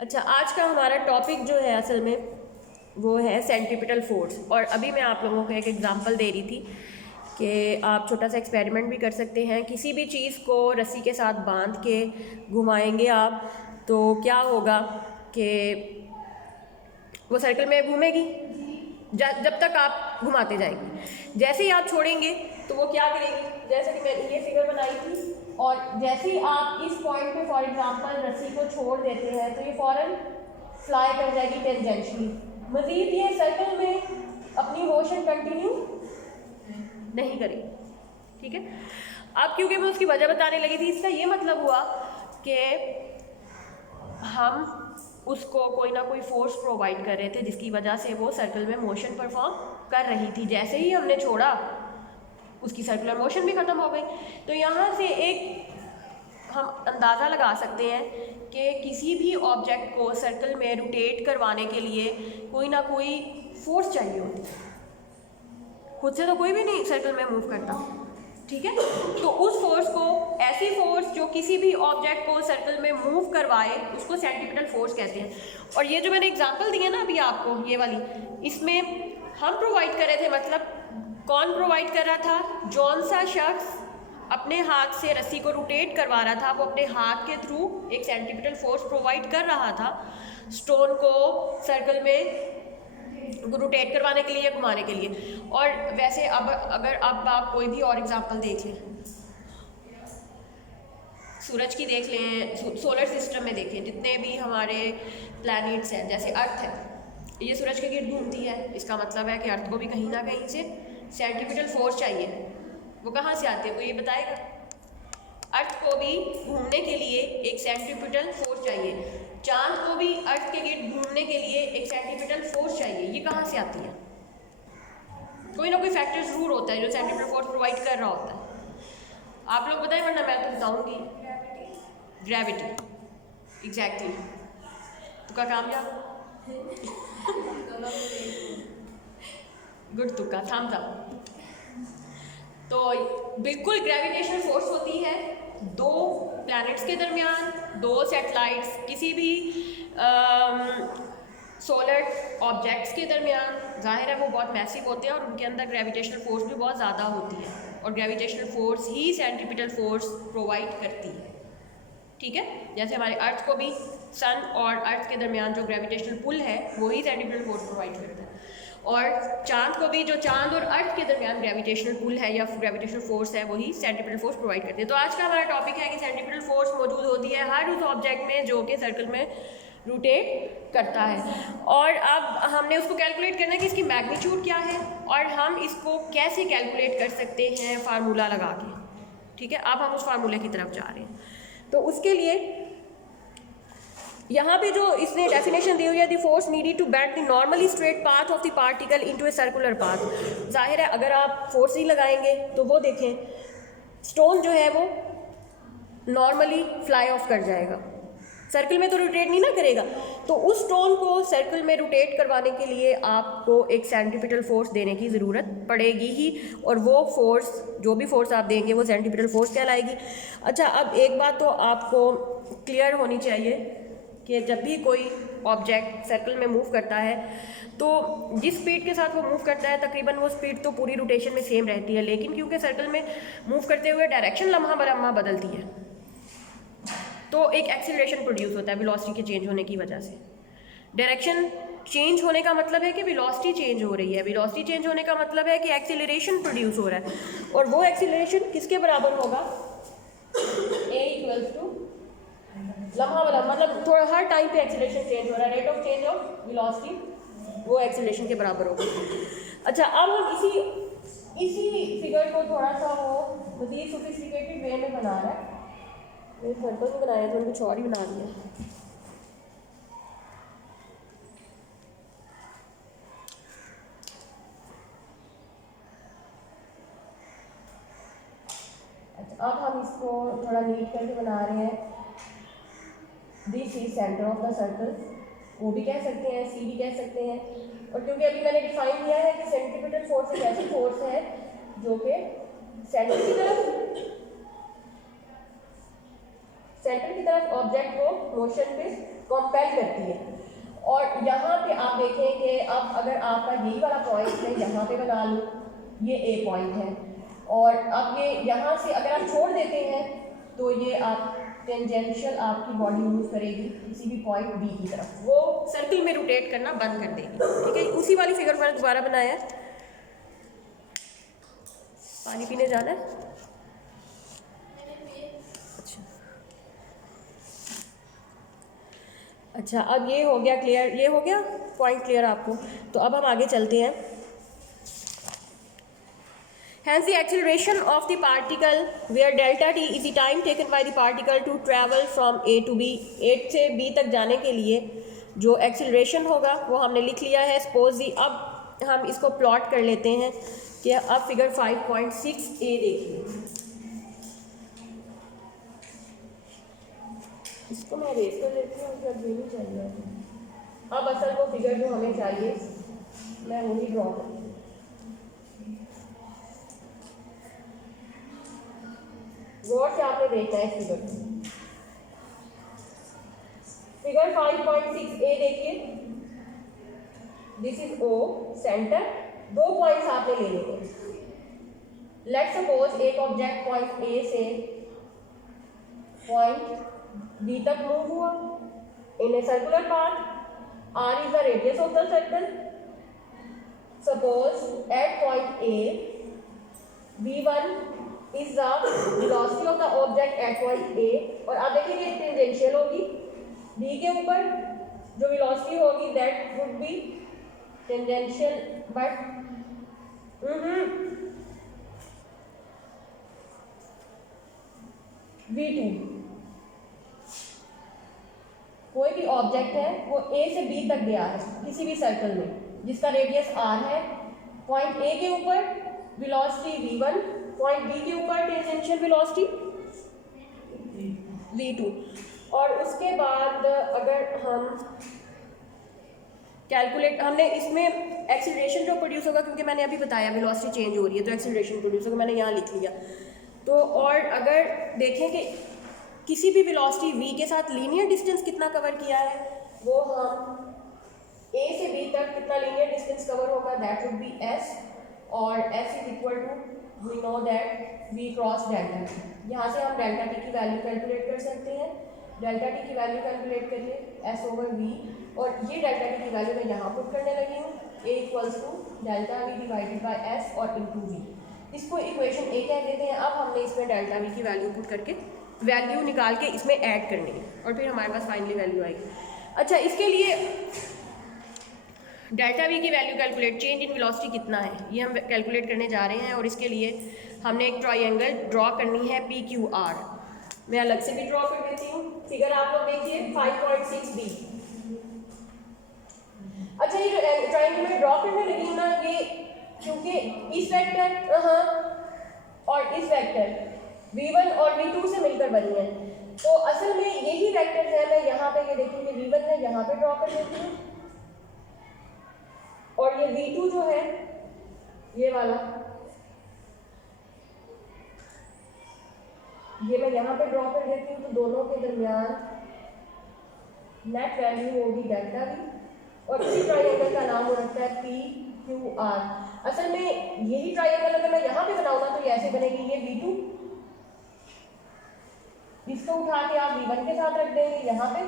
अच्छा, आज का हमारा टॉपिक जो है असल में वो है सेंट्रीपिटल फोर्स। और अभी मैं आप लोगों को एक एग्जांपल दे रही थी कि आप छोटा सा एक्सपेरिमेंट भी कर सकते हैं। किसी भी चीज़ को रस्सी के साथ बांध के घुमाएंगे आप तो क्या होगा कि वो सर्कल में घूमेगी जब तक आप घुमाते जाएंगे। जैसे ही आप छोड़ेंगे तो वो क्या करेगी, जैसे कि मैंने ये फिगर बनाई थी, और जैसे ही आप इस पॉइंट पे फॉर एग्जांपल रस्सी को छोड़ देते हैं तो ये फौरन फ्लाई कर जाएगी टेंजेंशियली। मजीद ये सर्कल में अपनी मोशन कंटिन्यू नहीं करेगी। ठीक है, अब क्योंकि मैं उसकी वजह बताने लगी थी, इसका ये मतलब हुआ कि हम उसको कोई ना कोई फोर्स प्रोवाइड कर रहे थे जिसकी वजह से वो सर्कल में मोशन परफॉर्म कर रही थी। जैसे ही हमने छोड़ा उसकी सर्कुलर मोशन भी ख़त्म हो गई। तो यहाँ से एक हम अंदाज़ा लगा सकते हैं कि किसी भी ऑब्जेक्ट को सर्कल में रोटेट करवाने के लिए कोई ना कोई फोर्स चाहिए होती है। खुद से तो कोई भी नहीं सर्कल में मूव करता। ठीक है, तो उस फोर्स को, ऐसी फोर्स जो किसी भी ऑब्जेक्ट को सर्कल में मूव करवाए, उसको सेंट्रीपिटल फोर्स कहते हैं। और ये जो मैंने एग्जांपल दिया ना अभी आपको, ये वाली, इसमें हम प्रोवाइड कर रहे थे, मतलब कौन प्रोवाइड कर रहा था? जौन सा शख्स अपने हाथ से रस्सी को रोटेट करवा रहा था वो अपने हाथ के थ्रू एक सेंट्रीपिटल फोर्स प्रोवाइड कर रहा था स्टोन को सर्कल में रोटेट करवाने के लिए या घुमाने के लिए। और वैसे अब अगर अब आप कोई भी और एग्जांपल देख लें, सूरज की देख लें, सोलर सिस्टम में देखें, जितने भी हमारे प्लैनेट्स हैं, जैसे अर्थ है, ये सूरज के गिर्द घूमती है। इसका मतलब है कि अर्थ को भी कहीं ना कहीं से सेंट्रीपिटल फोर्स चाहिए। वो कहाँ से आती है, कोई ये बताएगा? अर्थ को भी घूमने के लिए एक सेंट्रीपिटल फोर्स चाहिए, चांद को भी अर्थ के गिर्द घूमने के लिए एक सेंट्रीपिटल फोर्स चाहिए। ये कहाँ से आती है? कोई ना कोई फैक्टर जरूर होता है जो सेंट्रीपिटल फोर्स प्रोवाइड कर रहा होता है। आप लोग बताएं, वरना मैं तो बताऊंगी। Gravity, exactly. तुक्का कामयाब। गुड तुक्का, थम्स अप। तो बिल्कुल ग्रेविटेशनल फोर्स होती है दो प्लैनेट्स के दरमियान, दो सैटेलाइट्स, किसी भी सोलर ऑब्जेक्ट्स के दरमियान। जाहिर है वो बहुत मैसिव होते हैं और उनके अंदर ग्रेविटेशनल फोर्स भी बहुत ज़्यादा होती है, और ग्रेविटेशनल फोर्स ही सेंट्रीपिटल फोर्स प्रोवाइड करती है। ठीक है, जैसे हमारे अर्थ को भी सन और अर्थ के दरमियान जो ग्रेविटेशनल पुल है वही सेंट्रीपिटल फोर्स प्रोवाइड करता है, और चांद को भी जो चांद और अर्थ के दरमियान ग्रेविटेशनल पुल है या ग्रेविटेशनल फोर्स है वही सेंट्रीपिटल फोर्स प्रोवाइड करती है। तो आज का हमारा टॉपिक है कि सेंट्रीपिटल फोर्स मौजूद होती है हर उस ऑब्जेक्ट में जो कि सर्कल में रोटेट करता है। और अब हमने उसको कैलकुलेट करना है कि इसकी मैग्नीट्यूड क्या है और हम इसको कैसे कैलकुलेट कर सकते हैं फार्मूला लगा के। ठीक है, अब हम उस फार्मूले की तरफ जा रहे हैं। तो उसके लिए यहाँ पे जो इसने डेफिनेशन दी हुई है, the force needed to bend the normally straight path of the particle into a circular path. जाहिर है अगर आप फोर्स नहीं लगाएंगे तो वो देखें, स्टोन जो है वो नॉर्मली फ्लाई ऑफ कर जाएगा, सर्कल में तो रोटेट नहीं ना करेगा। तो उस स्टोन को सर्कल में रोटेट करवाने के लिए आपको एक सेंट्रीपिटल फोर्स देने की ज़रूरत पड़ेगी ही, और वो फोर्स, जो भी फोर्स आप देंगे वो सेंट्रीपिटल फोर्स कहलाएगी। अच्छा, अब एक बात तो आपको क्लियर होनी चाहिए कि जब भी कोई ऑब्जेक्ट सर्कल में मूव करता है तो जिस स्पीड के साथ वो मूव करता है तकरीबन वो स्पीड तो पूरी रोटेशन में सेम रहती है, लेकिन क्योंकि सर्कल में मूव करते हुए डायरेक्शन लम्हा बर लम्हा बदलती है तो एक एक्सीलरेशन प्रोड्यूस होता है वेलोसिटी के चेंज होने की वजह से। डायरेक्शन चेंज होने का मतलब है कि वेलोसिटी चेंज हो रही है, वेलोसिटी चेंज होने का मतलब है कि एक्सीलरेशन प्रोड्यूस हो रहा है, और वो एक्सीलरेशन किसके बराबर होगा? A = लम्हा वाला, मतलब थोड़ा हर टाइम पे एक्सीलरेशन चेंज हो रहा है, rate of change of velocity वो एक्सीलरेशन के बराबर होगा। अच्छा, अब हम इसी फिगर को थोड़ा सा वो मज़ीद सोफिस्टिकेटेड वे में बना रहा है। ये सर्कल में बनाया तो कुछ और ही बना दिया। अच्छा, अब हम इसको थोड़ा नीट करके बना रहे हैं। This is centre of the circle, वो भी कह सकते हैं, सी भी कह सकते हैं। और क्योंकि अभी मैंने डिफाइन किया है कि सेंट्रीपिटल फोर्स एक ऐसी फोर्स है जो कि सेंटर की तरफ सेंटर की तरफ ऑब्जेक्ट को मोशन पे कंपेल करती है। और यहाँ पे आप देखें कि अब अगर आपका यही वाला पॉइंट है, यहाँ पे बना लूँ, ये ए पॉइंट है, और अब ये यहाँ से अगर आप छोड़ देते हैं तो ये आप टेंजेंशियल आपकी बॉडी मूव करेगी किसी भी पॉइंट बी की तरफ, वो सर्किल में रोटेट करना बंद कर देगी। ठीक है, उसी वाली फिगर मैंने दोबारा बनाया है। पानी पीने जाना है? अच्छा, अब ये हो गया क्लियर, ये हो गया पॉइंट क्लियर आपको। तो अब हम आगे चलते हैं। Hence the acceleration of the particle where delta t is the time taken by the particle to travel from A to B, A से B तक जाने के लिए जो एक्सेलरेशन होगा वो हमने लिख लिया है। सपोज दी, अब हम इसको प्लॉट कर लेते हैं कि अब फिगर 5.6a देखिए, इसको मैं रेस कर लेती हूँ, अब ये नहीं चाहिए। अब असल वो फिगर जो हमें चाहिए मैं वही ड्रॉ करूँ। गौर से आपने देखना है इस फिगर को। फिगर 5.6a देखिए, दिस इज ओ सेंटर, दो पॉइंट्स आपने ले लेने हैं। लेट्स सपोज एक ऑब्जेक्ट पॉइंट ए से पॉइंट बी तक मूव हुआ in a circular path. R is the radius of the circle. Suppose at point A v1 is the velocity of the object at point A, और आप देखेंगे tangential होगी B के ऊपर, जो वेलोसिटी होगी that would be tangential but V2। कोई भी ऑब्जेक्ट है वो A से B तक गया है किसी भी सर्कल में जिसका रेडियस R है, पॉइंट A के ऊपर वेलोसिटी V1, पॉइंट बी के ऊपर टेंजेंशियल वेलोसिटी v2। और उसके बाद अगर हम कैलकुलेट, हमने इसमें एक्सीलरेशन जो प्रोड्यूस होगा, क्योंकि मैंने अभी बताया वेलोसिटी चेंज हो रही है तो एक्सीलरेशन प्रोड्यूस होगा, मैंने यहाँ लिख लिया। तो और अगर देखें कि किसी भी वेलोसिटी v के साथ लीनियर डिस्टेंस कितना कवर किया है, वो हम a से b तक कितना लीनियर डिस्टेंस कवर होगा, दैट वुड बी s, और s is equal to we know that v cross delta t। यहाँ से हम डेल्टा t की वैल्यू कैलकुलेट कर सकते हैं। डेल्टा t की वैल्यू कैलकुलेट करिए s ओवर v, और ये डेल्टा t की वैल्यू मैं यहाँ पुट करने लगी हूँ, a equals to delta v divided by s और इंटू v। इसको इक्वेशन a कह देते हैं। अब हमने इसमें डेल्टा v की वैल्यू पुट करके वैल्यू निकाल के इसमें ऐड करनी है, और फिर हमारे पास फाइनली वैल्यू आएगी। अच्छा, इसके लिए डेल्टा वी की value calculate, change in velocity कितना है ये हम कैलकुलेट करने जा रहे हैं, और इसके लिए हमने एक ट्रायंगल ड्रॉ करनी है पी क्यू आर। मैं अलग से भी ड्रॉ कर देती हूँ। फिगर आप लोग देखिए 5.6b। अच्छा, ये ट्रायंगल में ड्रॉ करने लगी हूँ ना, ये क्योंकि इस वेक्टर और इस वेक्टर v1 और v2 से मिलकर बनी है, तो असल में यही वेक्टर्स हैं। मैं यहाँ पे ये देखिए v1 है, यहाँ पे ड्रॉ कर देती हूँ, और ये v2 जो है ये वाला, ये मैं यहाँ पे ड्रॉ कर देती हूँ। तो दोनों के दरमियान नेट वैल्यू होगी डेल्टा वी, और इसी ट्रायंगल का नाम हो रखता है पी क्यू आर। असल में यही ट्रायंगल अगर मैं यहाँ पे बनाऊंगा तो ये ऐसे बनेगी, ये v2, इसको उठा के आप v1 के साथ रख देंगे यहाँ पे,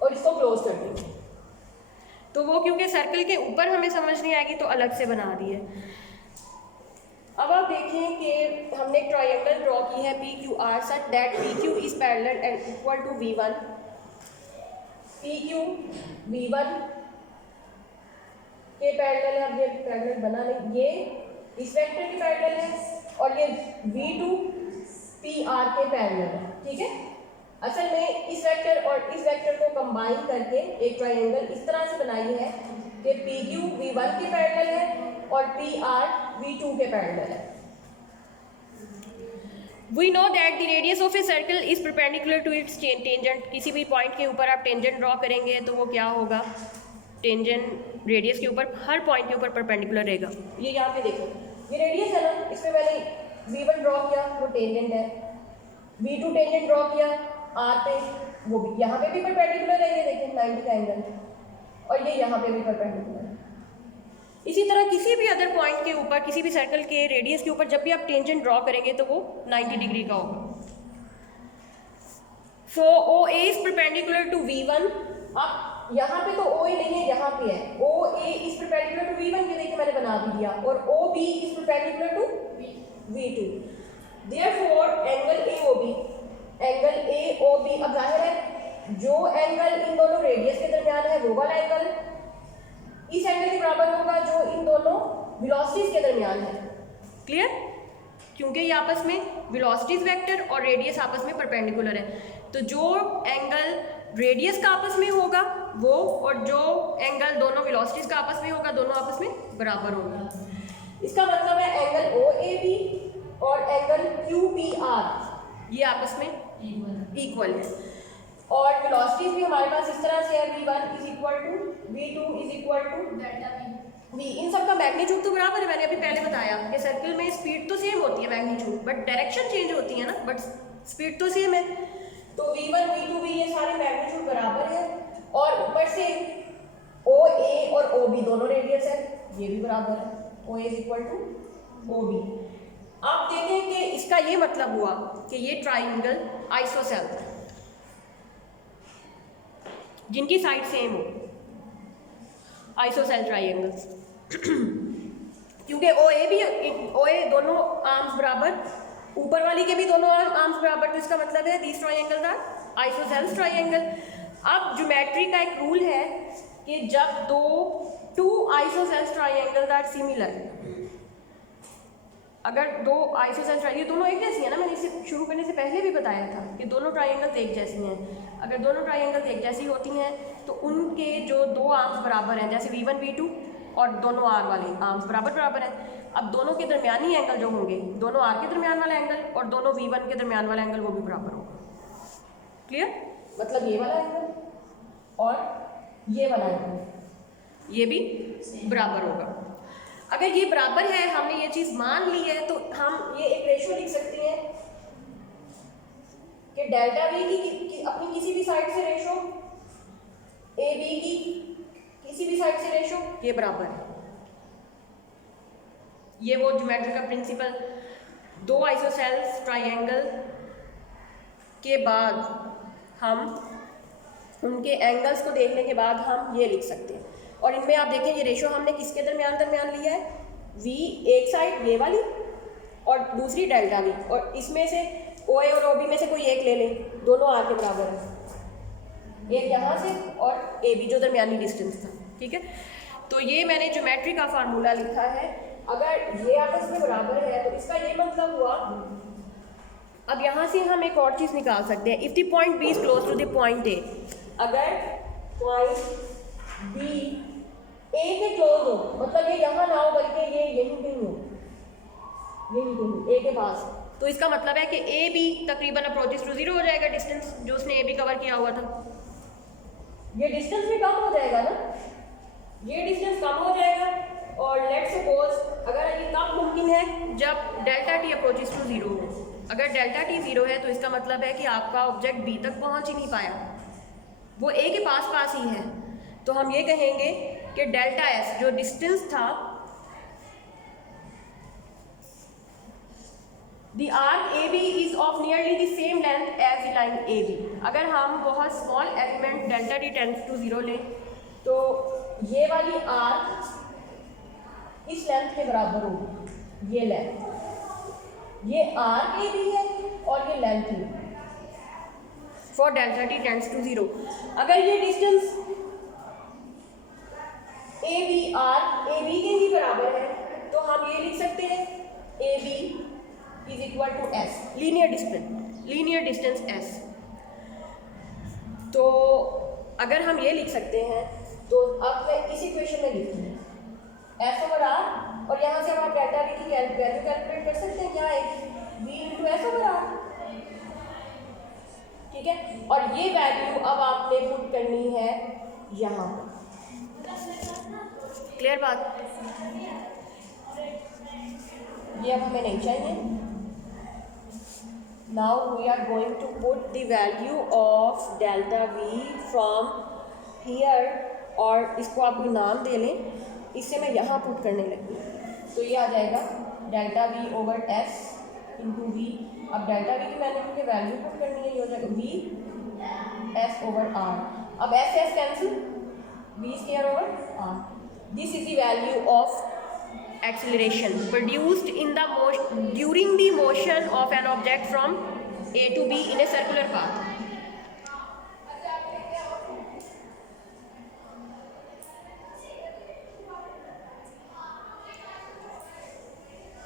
और इसको क्लोज कर देंगे। तो वो क्योंकि सर्कल के ऊपर हमें समझ नहीं आएगी तो अलग से बना दिए। अब आप देखें कि हमने एक ट्रायंगल ड्रॉ की है P Q R such that P Q is parallel and equal to v1। P Q v1 के पैरेलल है, अब ये पैरेलल बना नहीं, ये इस वेक्टर के पैरेलल है, और ये v2 पी आर के पैरेलल है। ठीक है, असल में इस वेक्टर और इस वेक्टर को कंबाइन करके एक ट्रायंगल इस तरह से बनाई है कि पी क्यू v1 के पैरेलल है और पी आर v2 के पैरेलल है। We know that the radius of a circle is perpendicular to its tangent। किसी भी पॉइंट के ऊपर आप टेंजेंट ड्रॉ करेंगे तो वो क्या होगा, टेंजेंट रेडियस के ऊपर हर पॉइंट के ऊपर परपेंडिकुलर रहेगा। ये यहाँ पे देखो, ये रेडियस है ना, इसमें मैंने v1 ड्रॉ किया, वो टेंजेंट है, V2 टेंजेंट ड्रॉ किया R पे, वो भी यहाँ पे भी परपेंडिकुलर है, ये देखें 90 का एंगल, और ये यहाँ पे भी परपेंडिकुलर है। इसी तरह किसी भी अदर पॉइंट के ऊपर, किसी भी सर्कल के रेडियस के ऊपर जब भी आप टेंजेंट ड्रॉ करेंगे तो वो 90 डिग्री का होगा। So OA is perpendicular to V1। अब यहाँ पे तो OA नहीं है, यहाँ पे है OA is perpendicular to V1, ये देखिए मैंने बना भी दिया, और OB is perpendicular to V2। Therefore angle AOB, अब जाहिर है जो एंगल इन दोनों रेडियस के दरमियान है वो वाला एंगल इस एंगल के बराबर होगा जो इन दोनों वेलोसिटीज के दरमियान है। क्लियर? क्योंकि ये आपस में वेलोसिटीज वेक्टर और रेडियस आपस में परपेंडिकुलर है, तो जो एंगल रेडियस का आपस में होगा वो, और जो एंगल दोनों वेलोसिटीज का आपस में होगा, दोनों आपस में बराबर होगा। इसका मतलब है एंगल OAB और एंगल QPR ये आपस में इक्वल है, और वेलोसिटीज भी हमारे पास इस तरह से है, V1 is equal to V2 is equal to delta V। इन सब का मैग्नीट्यूड तो बराबर है, मैंने अभी पहले बताया कि सर्कल में स्पीड तो सेम होती है मैग्नीट्यूड, बट डायरेक्शन चेंज होती है ना, बट स्पीड तो सेम है। तो V1 V2 V ये सारे मैग्नीट्यूड बराबर है, और ऊपर से OA और OB दोनों रेडियस है, ये भी बराबर है, OA is equal to OB। आप देखें कि इसका ये मतलब हुआ कि ये ट्राइंगल आइसोसेल्स जिनकी साइड सेम हो, आइसोसेल ट्राइंगल्स। क्योंकि OA दोनों आर्म्स बराबर, ऊपर वाली के भी दोनों आर्म्स बराबर, तो इसका मतलब है these triangles are isosceles triangle. अब ज्योमेट्री का एक रूल है कि जब two isosceles triangles are similar, अगर दो आइसोसेल्स ट्राइंगल दोनों एक जैसी है ना, मैंने इसे शुरू करने से पहले भी बताया था कि दोनों ट्राइंगल्स एक जैसी हैं। अगर दोनों ट्राइंगल्स एक जैसी होती हैं तो उनके जो दो आर्म्स बराबर हैं, जैसे V1 V2 और दोनों R वाले आर्म्स बराबर हैं, अब दोनों के दरमियानी एंगल जो होंगे, दोनों R के दरमियान वाला एंगल और दोनों V1 के दरमियान वाला एंगल वो भी बराबर होगा। क्लियर? मतलब ये वाला एंगल और ये वाला एंगल ये भी बराबर होगा। अगर ये बराबर है, हमने ये चीज़ मान ली है, तो हम ये एक रेशो लिख सकते हैं कि डेल्टा V की अपनी किसी भी साइड से रेशो, AB की किसी भी साइड से रेशो, ये बराबर है। ये वो ज्योमेट्री का प्रिंसिपल, दो आइसोसेल्स ट्राइंगल के बाद हम उनके एंगल्स को देखने के बाद हम ये लिख सकते हैं। और इनमें आप देखें ये रेशो हमने किसके दरमियान लिया है, V एक साइड ये वाली और दूसरी डेल्टा V, और इसमें से OA और OB में से कोई एक ले लें, दोनों R के बराबर है, एक यहाँ से और AB जो दरमियानी डिस्टेंस था। ठीक है, तो ये मैंने ज्योमेट्री का फार्मूला लिखा है। अगर ये आपस में बराबर है तो इसका ये मतलब हुआ, अब यहाँ से हम एक और चीज़ निकाल सकते हैं, if the point B is close to the point A, अगर पॉइंट B A के क्लोज हो, मतलब ये यहाँ ना हो बल्कि ये यहीं कहीं हो, यहीं कहीं A के पास, तो इसका मतलब है कि AB तकरीबन अप्रोचेस टू 0 हो जाएगा, डिस्टेंस जो उसने AB कवर किया हुआ था, ये डिस्टेंस भी कम हो जाएगा ना, ये डिस्टेंस कम हो जाएगा। और लेट्स सपोज अगर ये कब मुमकिन है, जब डेल्टा T अप्रोचेस टू 0 हो। अगर डेल्टा T 0 है तो इसका मतलब है कि आपका ऑब्जेक्ट B तक पहुंच ही नहीं पाया, वो A के पास ही है, तो हम ये कहेंगे कि डेल्टा S जो डिस्टेंस था, The arc AB is of nearly the same length as the line AB। अगर हम बहुत small element delta T tends to 0 लें तो ये वाली आर्क इस लेंथ के बराबर होगी, ये लेंथ, ये आर्क AB है और ये लेंथ है for delta T tends to 0। अगर ये डिस्टेंस AB आर्क AB के ही बराबर है तो हम ये लिख सकते हैं AB is equal to S, linear distance S। तो अगर हम ये लिख सकते हैं तो अब मैं इस इक्वेशन में लिखती हूँ S ओवर R, और यहाँ से हम आप डेल्टा V की वैल्यू कैलकुलेट कर सकते हैं, क्या आएगी V into S over R। ठीक है, और ये वैल्यू अब आपने पुट करनी है यहाँ पर। क्लियर बात? ये अब हमें नहीं चाहिए, Now we are going to put the value of delta V from here, और इसको आप कोई नाम दे लें, इससे मैं यहाँ पुट करने लगी, तो ये आ जाएगा delta V over S into V। अब डेल्टा V की मैंने क्योंकि वैल्यू पुट करनी है, ये हो जाएगा V S ओवर R। अब S S cancel, V square over R। This is the value of acceleration produced in the during the motion of an object from A to B in a circular path.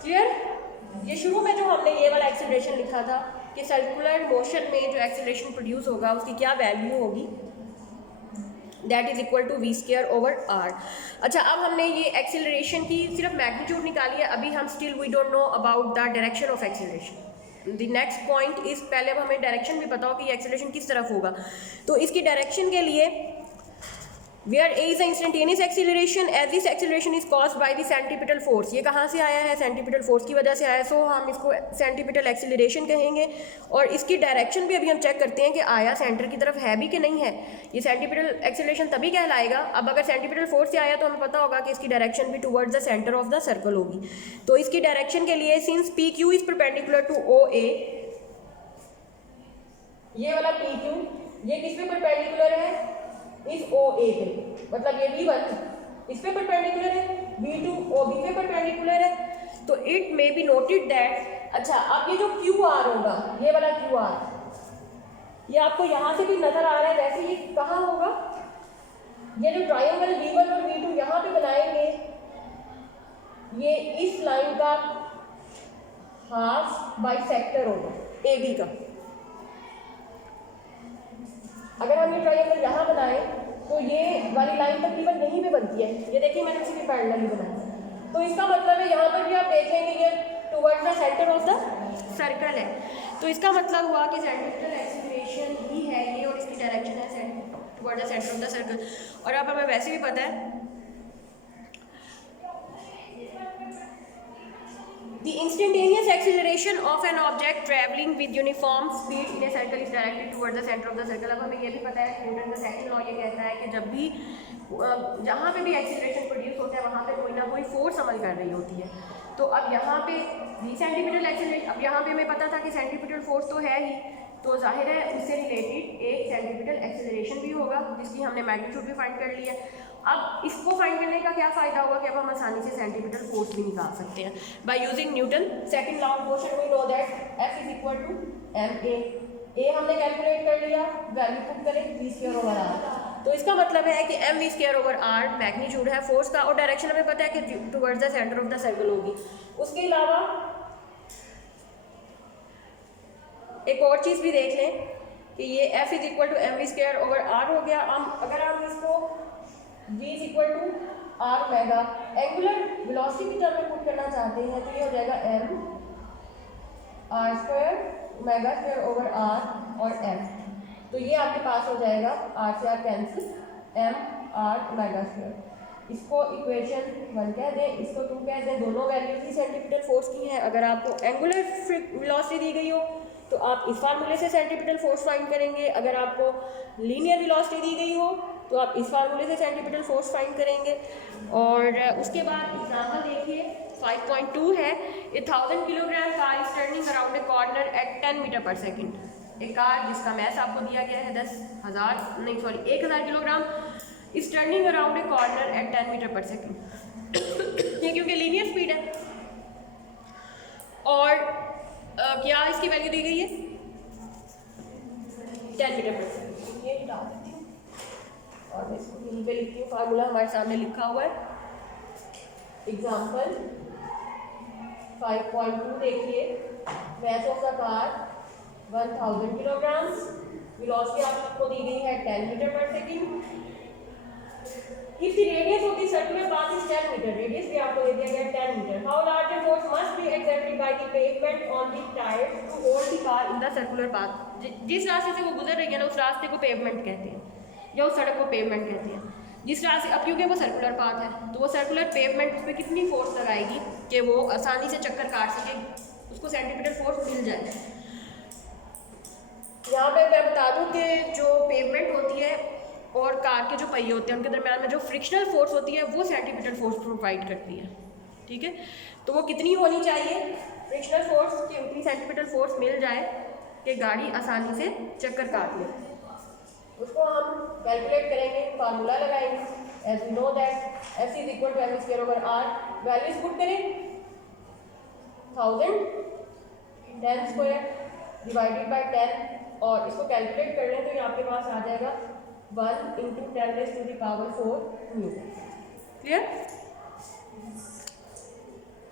Clear? ये शुरू में जो हमने ये वाला acceleration लिखा था कि सर्कुलर मोशन में जो एक्सेलरेशन प्रोड्यूस होगा उसकी क्या वैल्यू होगी, that is equal to v square over r. अच्छा, अब हमने ये एक्सेलरेशन की सिर्फ मैग्नीट्यूड निकाली है, अभी हम still we don't know about the direction of acceleration. The next point is, पहले अब हमें डायरेक्शन भी पता हो कि ये एक्सेलरेशन किस तरफ होगा, तो इसकी डायरेक्शन के लिए where a is instantaneous acceleration as this acceleration is caused by the centripetal force. ये कहाँ से आया है? सेंट्रीपिटल फोर्स की वजह से आया है, सो हम इसको सेंट्रीपिटल एक्सेलरेशन कहेंगे। और इसकी डायरेक्शन भी अभी हम चेक करते हैं कि आया सेंटर की तरफ है भी कि नहीं है। ये सेंट्रीपिटल एक्सेलरेशन तभी कहलाएगा, अब अगर सेंट्रीपिटल फोर्स से आया तो हमें पता होगा कि इसकी डायरेक्शन भी towards the centre of the circle होगी। तो इसकी डायरेक्शन के लिए since P Q is perpendicular to O A, ये वाला पी क्यू ये किस पे परपेंडिकुलर है? इस ओ ए पे, मतलब ये V1 इस पे परपेंडिकुलर है, V2 ओ बी पे परपेंडिकुलर है। तो it may be noted that, अच्छा अब ये जो क्यू आर होगा, ये वाला क्यू आर, ये आपको यहाँ से भी नजर आ रहा है, वैसे ये कहाँ होगा? ये जो ट्रायंगल V1 और V2 यहाँ पे बनाएंगे, ये इस लाइन का हाफ बाइसेक्टर होगा AB का। अगर हम ये ट्रायंगल यहाँ बनाए तो ये वाली लाइन तकरीबन यहीं पे बनती है, ये देखिए मैंने उसी के पैरेलल ही बनाया। तो इसका मतलब है यहाँ पर भी आप देख लेंगे ये towards the centre of the circle है, तो इसका मतलब हुआ कि सेंट्रीपिटल एक्सेलरेशन ही है ये, और इसकी डायरेक्शन है towards the centre of the circle. और अब हमें वैसे भी पता है the instantaneous acceleration of an object traveling with uniform speed in a circle is directed towards the center of the circle। अब हमें ये भी पता है न्यूटन का सेकंड लॉ ये कहता है कि जब भी जहाँ पे भी एक्सेलरेशन प्रोड्यूस होता है वहाँ पे कोई ना कोई फोर्स अमल कर रही होती है। तो अब यहाँ पे सेंट्रीपिटल एक्सेलरेशन, अब यहाँ पे हमें पता था कि सेंट्रीपिटल फोर्स तो है ही, तो जाहिर है उससे रिलेटेड एक सेंट्रीपिटल एक्सेलरेशन भी होगा जिसकी हमने मैग्नीट्यूड भी फाइंड कर लिया है। अब इसको फाइंड करने का क्या फ़ायदा होगा कि अब हम आसानी से सेंट्रीपिटल फोर्स भी निकाल सकते हैं by using Newton second law of motion. We know that F is equal to ma, a हमने कैलकुलेट कर लिया, वैल्यू पुट करें v स्क्वायर ओवर r। तो इसका मतलब है कि m v square over r magnitude है फोर्स का, और डायरेक्शन हमें पता है कि towards the centre of the circle होगी। उसके अलावा एक और चीज़ भी देख लें कि ये F is equal to m v square over r हो गया। हम अगर हम इसको v is equal to r omega angular velocity की टर्म में पुट करना चाहते हैं तो ये हो जाएगा m r square omega square over r और f। तो ये आपके पास हो जाएगा r से r cancel, m r omega square. इसको इक्वेशन 1 कह दें, इसको 2 कह दें, दोनों वैल्यूज ही सेंट्रीपिटल फोर्स की हैं। अगर आपको एंगुलर वेलोसिटी दी गई हो तो आप इस फार्मूले से सेंट्रीपिटल फोर्स फाइंड करेंगे, अगर आपको लीनियर वेलोसिटी दी गई हो तो आप इस फार्मूले से सेंट्रीपिटल फोर्स फाइंड करेंगे। और उसके बाद एग्जाम्पल देखिए 5.2 है, a 1000 kilogram car is turning around a corner at 10 metre per second. एक कार जिसका मैस आपको दिया गया है 1000 kilogram is turning around a corner at 10 metre per second. ये क्योंकि लीनियर स्पीड है, और क्या इसकी वैल्यू दी गई है 10 मीटर पर सेकेंड। ये हटा देती हूँ और मैं इसको यहीं पे लिखती हूँ, फार्मूला हमारे सामने लिखा हुआ है। एग्जाम्पल 5.2 देखिए, mass of the car 1000 kilogram, velocity आपको दी गई है 10 metre per second. If the radius of the circular path is 10 meter, radius भी आपको दे दिया गया 10 meter. How large a force must be exerted by the pavement on the tires to hold the car in the circular path? जिस रास्ते से वो गुजर रही है ना उस रास्ते को पेवमेंट कहते हैं या उस सड़क को पेवमेंट कहते हैं। जिस रास्ते, अब क्योंकि वो सर्कुलर पाथ है तो वो सर्कुलर पेवमेंट उस पर कितनी फोर्स लगाएगी कि वो आसानी से चक्कर काट सके, उसको सेंट्रीपिटल फोर्स मिल जाए। यहाँ पे मैं बता दूँ कि जो पेवमेंट होती है और कार के जो पहिए होते हैं उनके दरम्यान में जो फ्रिक्शनल फोर्स होती है वो सेंटीमीटर फोर्स प्रोवाइड करती है, ठीक है। तो वो कितनी होनी चाहिए फ्रिक्शनल फोर्स की उतनी सेंटीमीटर फोर्स मिल जाए कि गाड़ी आसानी से चक्कर काट ले। उसको हम कैलकुलेट करेंगे, फार्मूला लगाएंगे as we know that F is equal to m square over r. Values put करें 1000 10 स्क्वायर डिवाइडेड बाय 10 और इसको कैलकुलेट कर लें तो ये आपके पास आ जाएगा 1 × 10⁻⁴ न्यूटन। क्लियर?